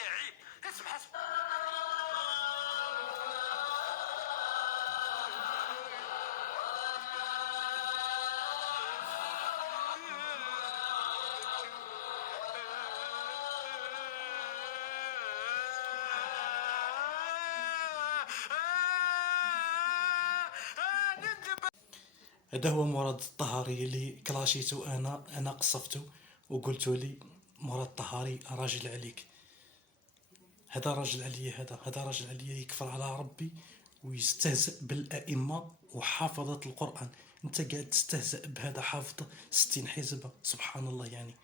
كذا عيب. اسمع حسب. هذا هو مراد الطهاري اللي كلاشيتو. انا قصفته وقلت لي مراد الطهاري راجل عليك. هذا راجل عليا، هذا راجل عليا يكفر على ربي ويستهزئ بالائمه وحافظه القران. انت قاعد تستهزئ بهذا حافظ 60 حزبه، سبحان الله يعني.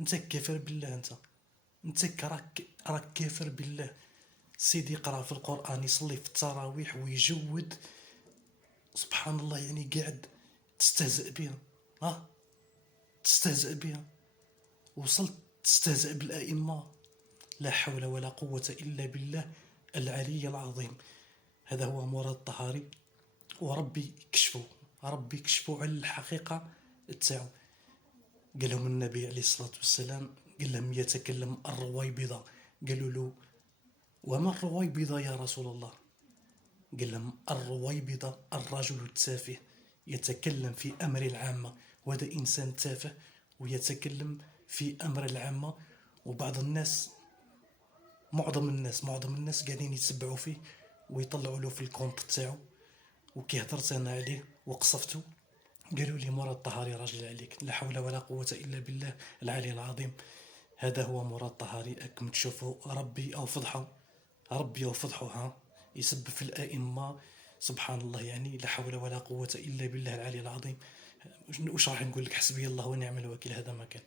انت كافر بالله، انت راك كافر بالله. سيدي يقرا في القران، يصلي في التراويح ويجود، سبحان الله يعني. قاعد تستهزئ بها، تستهزئ بها. وصلت تستهزئ بالائمه. لا حول ولا قوه الا بالله العلي العظيم. هذا هو مراد الطهاري، وربي كشفوا، ربي كشفوا على الحقيقه تاعو. قال لهم النبي عليه الصلاه والسلام، قال لهم يتكلم الرويبضه. قالوا له وما الرويبضه يا رسول الله؟ قال لهم الرويبضة الرجل التافه يتكلم في أمر العامة. وهذا إنسان تافه ويتكلم في أمر العامة. وبعض الناس، معظم الناس قاعدين يتبعوا فيه ويطلعوا له في الكونت تاعو. وكي هضرت أنا عليه وقصفته، قالوا لي مراد الطهاري راجل عليك. لا حول ولا قوة إلا بالله العلي العظيم. هذا هو مراد الطهاري. أكم تشوفوا ربي أو فضحه، ربي أو فضحه. يسب في الائمه، سبحان الله يعني. لا حول ولا قوه الا بالله العلي العظيم. وش راح نقول لك؟ حسبي الله ونعم الوكيل. هذا ما كان.